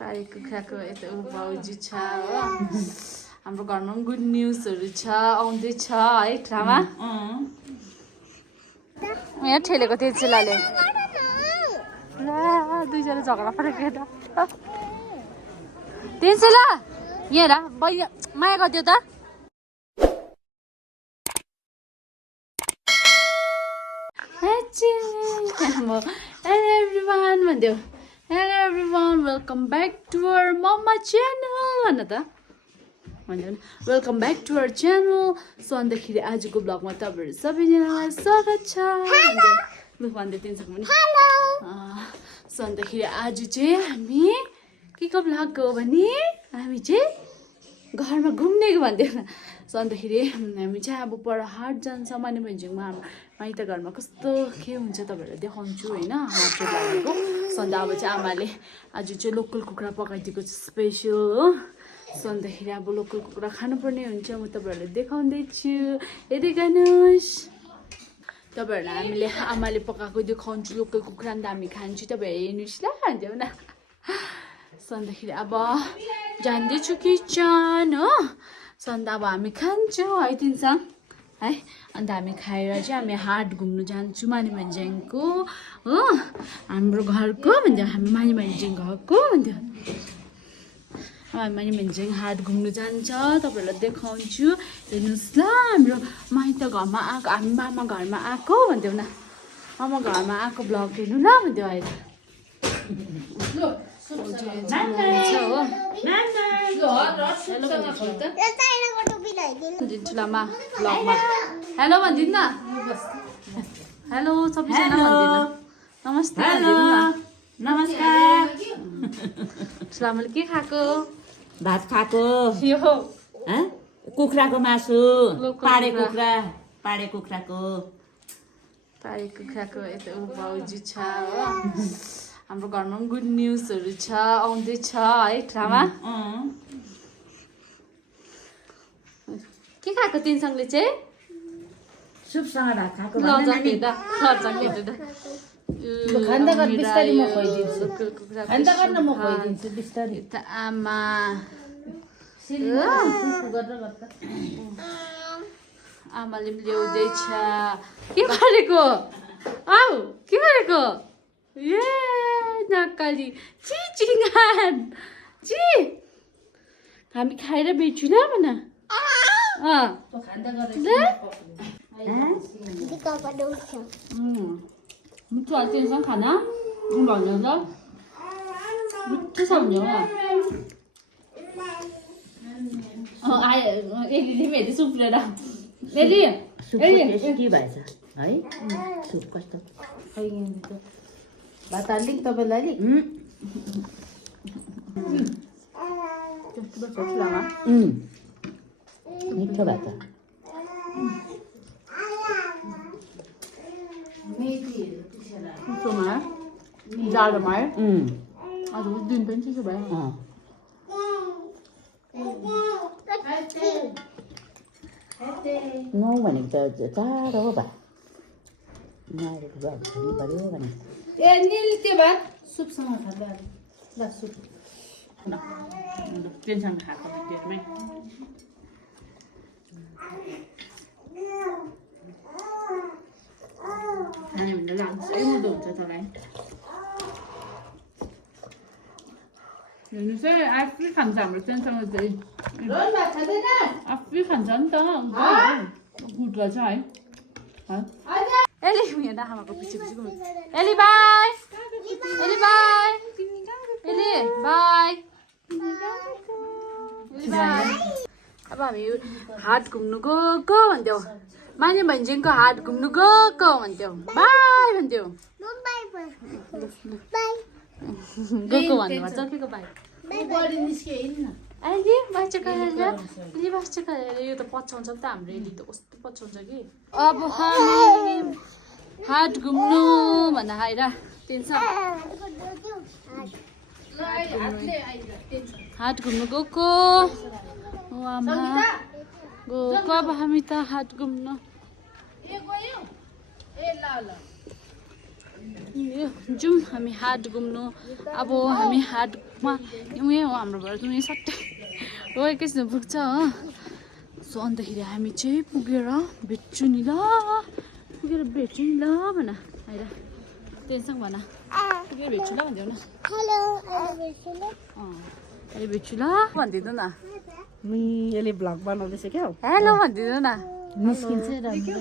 पाडे कुखुराको यता भाउजू छ हो हाम्रो घरमा पनि गुड न्युजहरू छ आउँदैछ है ड्रामा यहाँ ठेलेको थियो चिलाले दुईजना झगडा परेको त तेन्सेला यहाँ हेर बैनी माया गरिदियो त Hello everyone भन्दियो Hello everyone welcome back to our mama channel भन त भन्दियो welcome back to our channel so अन्तखेरि आजको ब्लगमा तपाईहरु सबैजनालाई स्वागत छ भन्दियो भन्दै तिनसक्नु पनि सो अन्तखेरि आज चाहिँ हामी के ब्लग हो भने हामी चाहिँ घरमा घुम्ने भन्दियो सो अन्तखेरि हामी चाहिँ अब पर हाट जान्छ माने भन्ज्याङमा माइत घरमा कस्तो के हुन्छ तपाईहरुलाई देखाउँछु हैन हाट लागेको सो अन्त अब चाहिँ आमाले आज चाहिँ लोकल कुखुरा पकाइदिएको स्पेशल हो सो अन्तखेरि अब लोकल कुखुरा खानुपर्ने हुन्छ म तपाईहरुलाई देखाउँदै छु हेर्दै गर्नुस् तपाईहरुलाई हामीले आमाले पकाएको देखाउँछु लोकल कुखुरा अन्त हामी खान्छु तपाईहरु हेर्नुस् ल भन्दियो न सो अन्तखेरि अब जान्दैछु किचन हो सो अन्त अब हामी खान्छौँ है तिनसँग है अन्त हामी खाएर चाहिँ हामी हाट घुम्नु जान्छौँ माने भन्ज्याङको हो हाम्रो घरको भन्थ्यो हामी माने भन्ज्याङ घरको भन्थ्यो हामी माने भन्ज्याङ हाट घुम्नु जान्छ तपाईँहरूलाई देखाउँछु हेर्नुहोस् ल हाम्रो माइत घरमा आएको हामी मामा घरमा आएको भन्थ्यौ न मामा घरमा आएको ब्लग हेर्नु ल भन्थ्यो अहिले ठुलामा ब्लगमा हेलो भनिदिनु न हेलो सबैजना भनिदिनु नमस्ते नमस्कार ठुलामाले के खाएको भात खाएको यो कुखुराको मासु पाडे कुखुराको यता भाउजू छ हो हाम्रो घरमा पनि गुड न्युजहरू छ आउँदैछ है ड्रामा के खाएको तिनसँगले चाहिँ सुपसँग भात खाएको आमा आमाले पनि ल्याउँदैछ के गरेको आऊ के गरेको ए नक्कली ची चिङ्गान ची हामी खाएर बेच्छु ल भन मिठो हाल्छ तिमीसँग खाना भन्नु त मिठो छ भन्यो आयो एलीले पनि हेर्दै सुप्रेर एली के भएछ है सुप कस्तो भात हालिदिउँ तपाईँलाई अलिक मिठो भात जाडोमा है आज दिन पनि चिसो भयो नौ भनेको त टाढो हो भात नआएको भात खानु पर्यो भने ए निल त्यो भात सुपसँग खाँदा ल सुप पेनसँग खाएको पेटमै खाने भने लाग्छै मुदो हुन्छ तँलाई हेर्नुहोस् है आफै खान्छ हाम्रो पेनसँग चाहिँ आफै खान्छ नि त गुटुवा छ है एली यहाँ आमाको पछि एली बाई एली बाई एली बाई अब हामी हाट घुम्नु गएको भन्थ्यौ माने भन्ज्याङको हाट घुम्नु गएको भन्थ्यौ बाई भन्थ्यौ गएको भन्नुपर्छ के को बाई अहिले बाच्चा खाएर एली बाच्चा खाएर यो त पछाउँछ नि त हाम्रो एली त कस्तो पछाउँछ कि अब हामी हाट घुम्नु भन्दा आएर हाट घुम्नु गएको आमा गएको अब हामी त हाट घुम्नु जाउँ हामी हाट घुम्नु अब हामी हाटमा उयो हो हाम्रो घर उयो सट्टै हो एकैछिन पुग्छ हो सो अन्तखेरि हामी चाहिँ पुगेर भेट्छु नि ल भन आएर टेन्सन भन पुगेर भेट्छु ल भनिदेऊ न अहिले भेट्छु ल भनिदिनु न यसले भ्लग बनाउँदैछ क्या हेलो भनिदिनु न निस्किन्छ राम्रो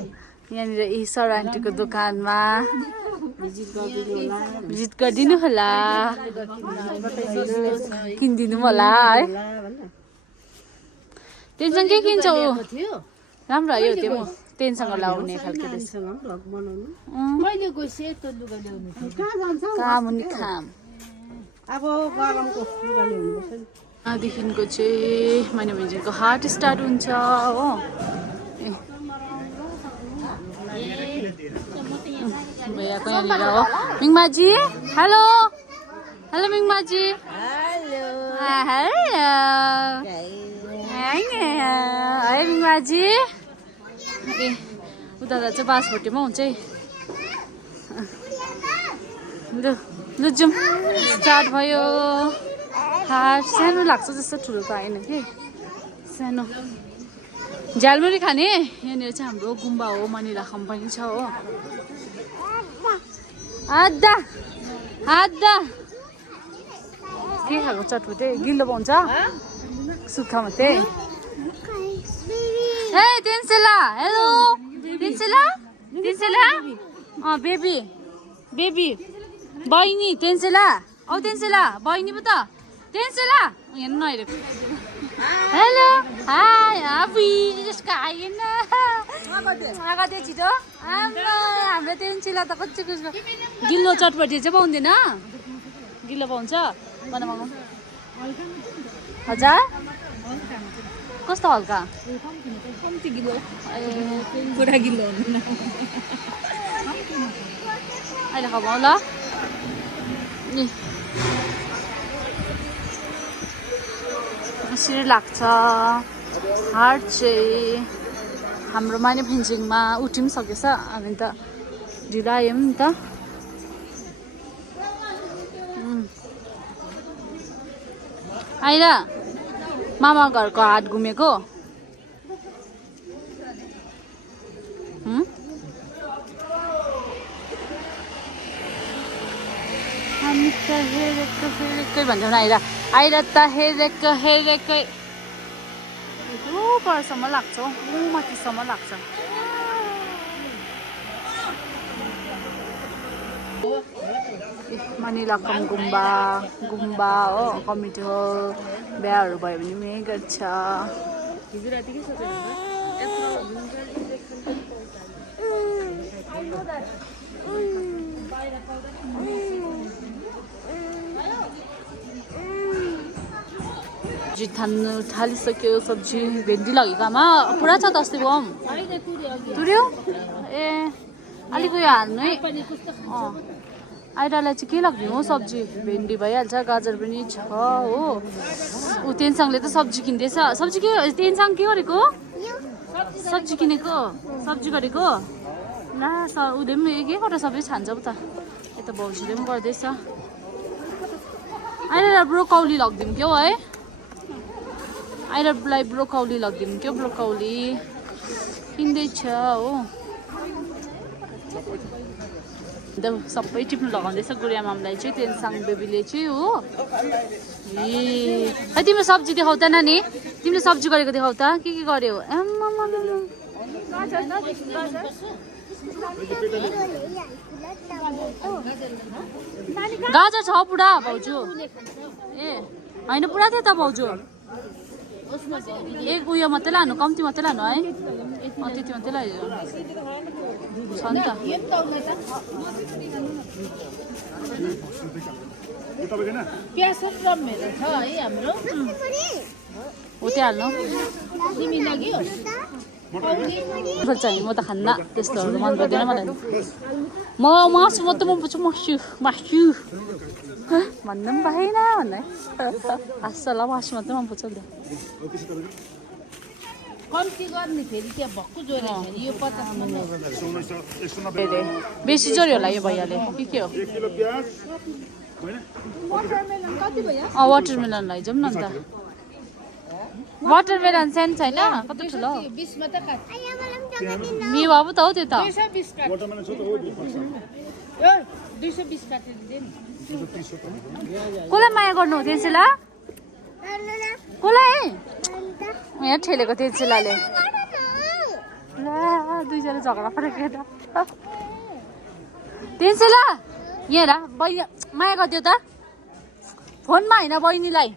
यहाँनिर ईश्वर आन्टीको दोकानमा भिजिट गरिदिनु होला किनिदिनु होला है टेन्सन के किन्छ ऊ राम्रो है त्यो टेन्सँग लाउने खालको काम नि खाम अब गरमको लुगा ल्याउनुपर्छ नि देखिको चाहिँ मैना भिजिटको हाट स्टार्ट हुन्छ हो भैयाको यहाँनिर हो मिङमाजी हेलो हेलो मिङमाजी हेलो है मिङमाजी ए उता चाहिँ बासभोटेमा हुन्छ है लु जाउँ स्टार्ट भयो हाट सानो लाग्छ जस्तो ठुलो त आएन कि सानो झालमुरी खाने यहाँनिर चाहिँ हाम्रो गुम्बा हो मनिला कम्पनी छ हो आधा के खाएको चटपटे गिलो पाउँछ सुक्खा मात्रै ए तेन्सेला हेलो तेन्सेला बेबी बहिनी तेन्सेला औ तेन्सेला बहिनी पो त तेन्सेला हेर्नु नहेरेको हेलो हाई हाबी यसको आएन आएको थियो छिटो हाम्रो तेन्सेला त कति कुचको गिल्लो चटपटी चाहिँ पाउँदैन गिल्लो पाउँछ बनाउनु हजार कस्तो हल्का कम्ती गिलो पुरा गिलो अहिले खपाउ ल यसरी लाग्छ हाट चाहिँ हाम्रो माने फेन्सिङमा उठि पनि सकेछ हामी त ढिलो आयौँ नि त आएर मामा घरको हाट घुमेको हामी त हेरेकै भन्छौँ आएर त हेरेकै परसम्म लाग्छ माथिसम्म लाग्छ मनिलाकम गुम्बा हो कमिटी हो बिहाहरू भयो भने पनि यही गर्छ सब्जी थाल्नु थालिसक्यो सब्जी भेन्डी लगेको आमा पुरा छ त अस्ति बम तुर्यो ए अलिक उयो हाल्नु है आइरालाई चाहिँ के लाग्ने हो सब्जी भेन्डी भइहाल्छ गाजर पनि छ हो ऊ तेन्साङले त सब्जी किन्दैछ सब्जी के तेन्साङ के गरेको सब्जी किनेको सब्जी गरेको ला उसले पनि के गरेर सबै छान्छ पो त यता भाउजूले पनि गर्दैछ आइरालाई ब्रोकौली लगिदिउँ क्या है आइरालाई ब्रोकौली लगिदिउँ क्या ब्रोकौली किन्दैछ हो सबै टिप्नु लगाउँदैछ गुडिया मामलाई चाहिँ तेन्साङ बेबीले चाहिँ हो ए तिम्रो सब्जी देखाउ त नानी तिमीले सब्जी गरेको देखाउ त के गर्यो गाजर छ पुरा भाउजू ए होइन पुरा थियो त भाउजू एक उयो मात्रै लानु कम्ती मात्रै लानु है त्यति मात्रै लाग्यो छ नि त हो त्यो हाल्नु चाहिँ म त खान्न त्यस्तोहरू मन पर्दैन मलाई म मासु मात्रै मन पर्छ मासु भन्नु पनि पाएन भन्दा हाँस्छ ल मासु मात्रै मन पर्छ कम्ती गर्ने फेरि त्यहाँ भक्कु जोड्यो फेरि यो 50 मात्रै बेसी जोड्यो होला यो भैयाले के हो वाटरमेलन लैजाउँ न अन्त वाटरमेलन सानो छैन कति ठुलो 20 मात्रै काट मिवा पो त हो त्यो त 220 काट वाटरमेलन छ त हो 220 काटेर दे नि कसलाई माया गर्नु तेन्सेला कसलाई यहाँ ठेलेको तेन्सेलाले ला दुईजना झगडा परेको त तेन्सेला यहाँ हेर बहिनी माया गरिदियो त फोनमा होइन बहिनीलाई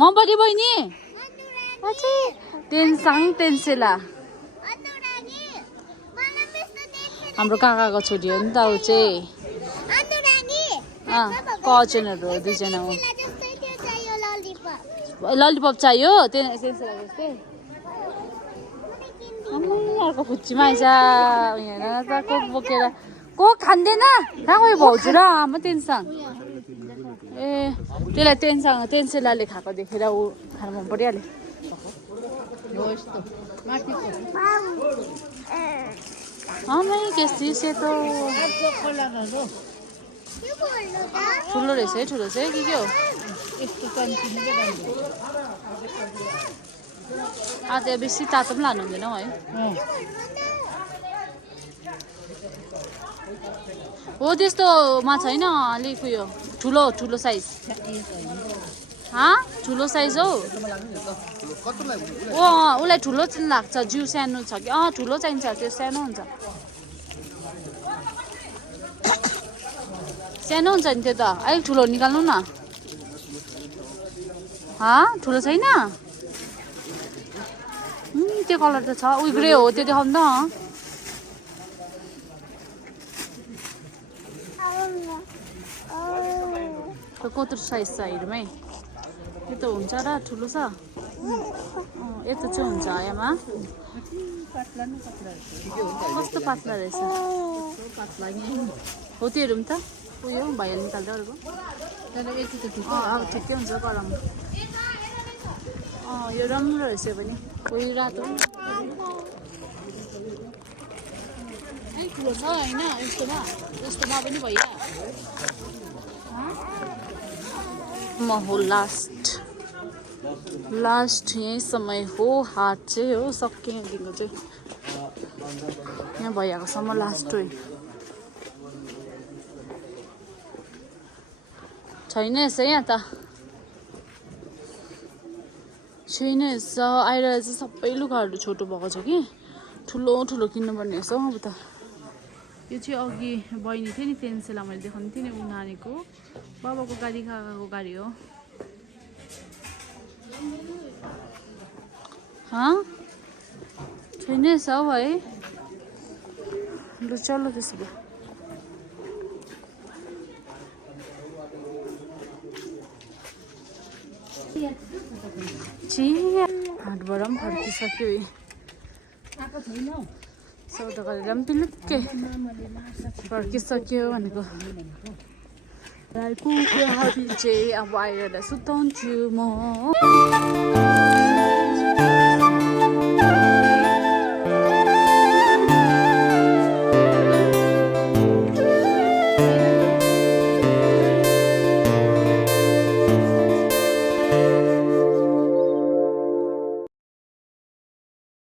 मम्पटी बहिनी तेन्साङ तेन्सेला हाम्रो काकाको छोरी हो नि त ऊ चाहिँ कजनहरू हो दुईजना हो ललिपप चाहियो तेन्सेला जस्तै अर्को खुच्चीमा आइज यहाँ त कोक बोकेर कोक खाँदैन कहाँ गयो भाउजू र आमा तेन्साङ ए त्यसलाई तेन्सेलाले खाएको देखेर ऊ खानु मन परिहाल्यो आमै केसी सेतो ठुलो रहेछ है ठुलो चाहिँ के हो त्यहाँ बेसी तातो पनि लानु हुँदैन है हो त्यस्तोमा छैन अलिक उयो ठुलो ठुलो साइज ठुलो साइज हौ उसलाई ठुलो लाग्छ जिउ सानो छ कि ठुलो चाहिन्छ त्यो सानो हुन्छ सानो हुन्छ नि त्यो त अलिक ठुलो निकाल्नु न ठुलो छैन त्यो कलर त छ उयो ग्रे हो त्यो देखाउनु त कत्रो साइज छ हेरौँ है यो त हुन्छ र ठुलो छ यस्तो चाहिँ हुन्छ आयामा कस्तो पातला रहेछ हो त्यो हेरौँ त उयो भइहाल्यो निकाल्दै अर्को अब ठिकै हुन्छ गरम यो राम्रो रहेछ पनि उयो रातो ठुलो छ होइन यस्तोमा पनि भइहाल्यो म हो लास्ट यही समय हो हाट चाहिँ हो सकिएदेखिको चाहिँ यहाँ भइहाल्को सम्म लास्ट हो छैन यसो यहाँ त छैन यसो आइरहेर चाहिँ सबै लुगाहरू छोटो भएको छ कि ठुलो ठुलो किन्नुपर्ने रहेछ अब त यो चाहिँ अघि बहिनी थियो नि तेन्सेला मैले देखाउनु थिएँ नि ऊ नानीको बाबाको गाडी काकाको गाडी हो छैन यसो हौ है लु चल्लो त्यसो भए हाटबाट पनि फर्किसक्यो सौदा गरेर पनि पिलुक्कै फर्किसक्यो भनेको कुकुरहरू चाहिँ अब आएर सुताउँछु म